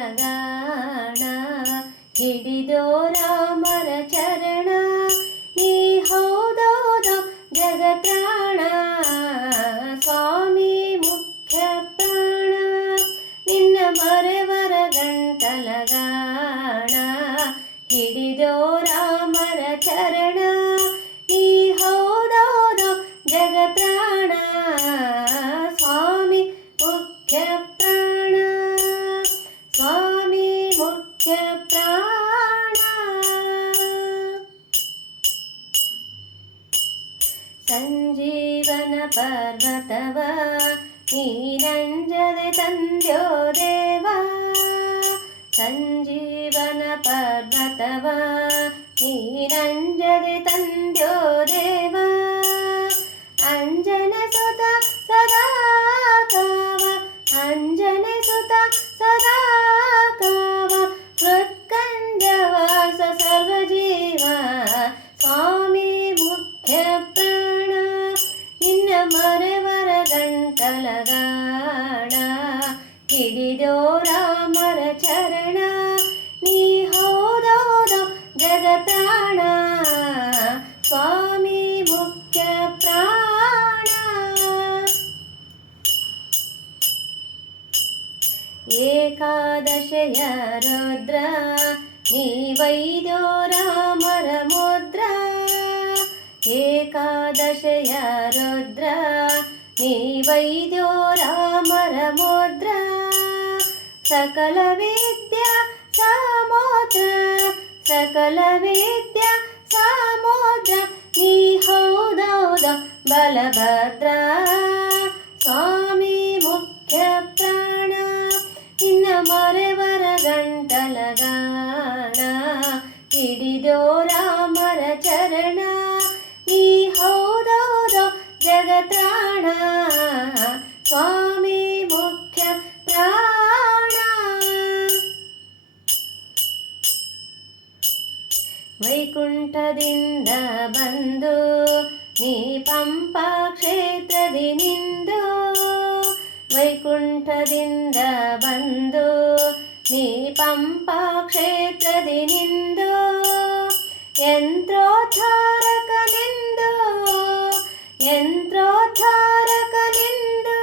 ಮನಗಾಣ ಹಿಡಿದೋ ರಾಮರ ಚರಣ. ನೀ ಹೌದೌದು ಜಗತ್ರಾಣ ಸ್ವಾಮಿ ಮುಖ್ಯ ಪ್ರಾಣ. ನಿನ್ನ ಮರೆವರ ಗಂಟಲಗಾಣ, ಹಿಡಿದೋ ರಾಮರ ಚರಣ. ಪ್ರಾಣ ಸಂಜೀವನ ಪರ್ವತವ ನೀರಂಜದೆ ತಂದ್ಯೋ ದೇವ ಸಂಜೀವನ ಪರ್ವತವ ಹಿಡಿದೋ ರಾಮರ ಚರಣ ನೀ ಹೌದೌದು ಜಗತಾಣ ಸ್ವಾಮಿ ಮುಖ್ಯ ಪ್ರಾಣ ಏಕಾದಶಯ ರುದ್ರ ನೀ ವೈದ್ಯೋ ರಾಮರ ಮುದ್ರ ಏಕಾದಶಯ ರುದ್ರ ನೀ ವೈದ್ಯೋ ರಾಮರ ಮುದ್ರ ಸಕಲ ವಿದ್ಯಾ ಸಮೋದ್ರ ಸಕಲ ವಿದ್ಯಾ ಸಮೋದ್ರ ನೀ ಹೌದೌದ ಬಲಭದ್ರ ಸ್ವಾಮಿ ಮುಖ್ಯ ಪ್ರಾಣ ನಿನ್ನ ಮರೆವರ ಗಂಟಲಗಾಣ ಹಿಡಿದೋ ವೈಕುಂಠದಿಂದ ಬಂದು ನೀ ಪಂಪಾ ಕ್ಷೇತ್ರದಿ ನಿಂದು ವೈಕುಂಠದಿಂದ ಬಂದು ನೀ ಪಂಪಾ ಕ್ಷೇತ್ರದಿ ನಿಂದು ಯಂತ್ರೋದ್ಧಾರಕನೆಂದು ಯಂತ್ರೋದ್ಧಾರಕನೆಂದು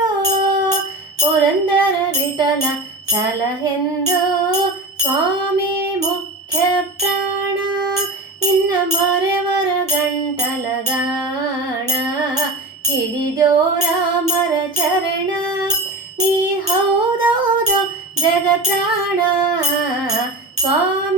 ಪುರಂದರ ವಿಠಲ ಸಲಹೆಂದು ಹಿಡಿದೋ ರಾಮರ ಚರಣ? ನೀ ಹೌದೌದು ಜಗತ್ರಾಣ. ಸ್ವಾಮಿ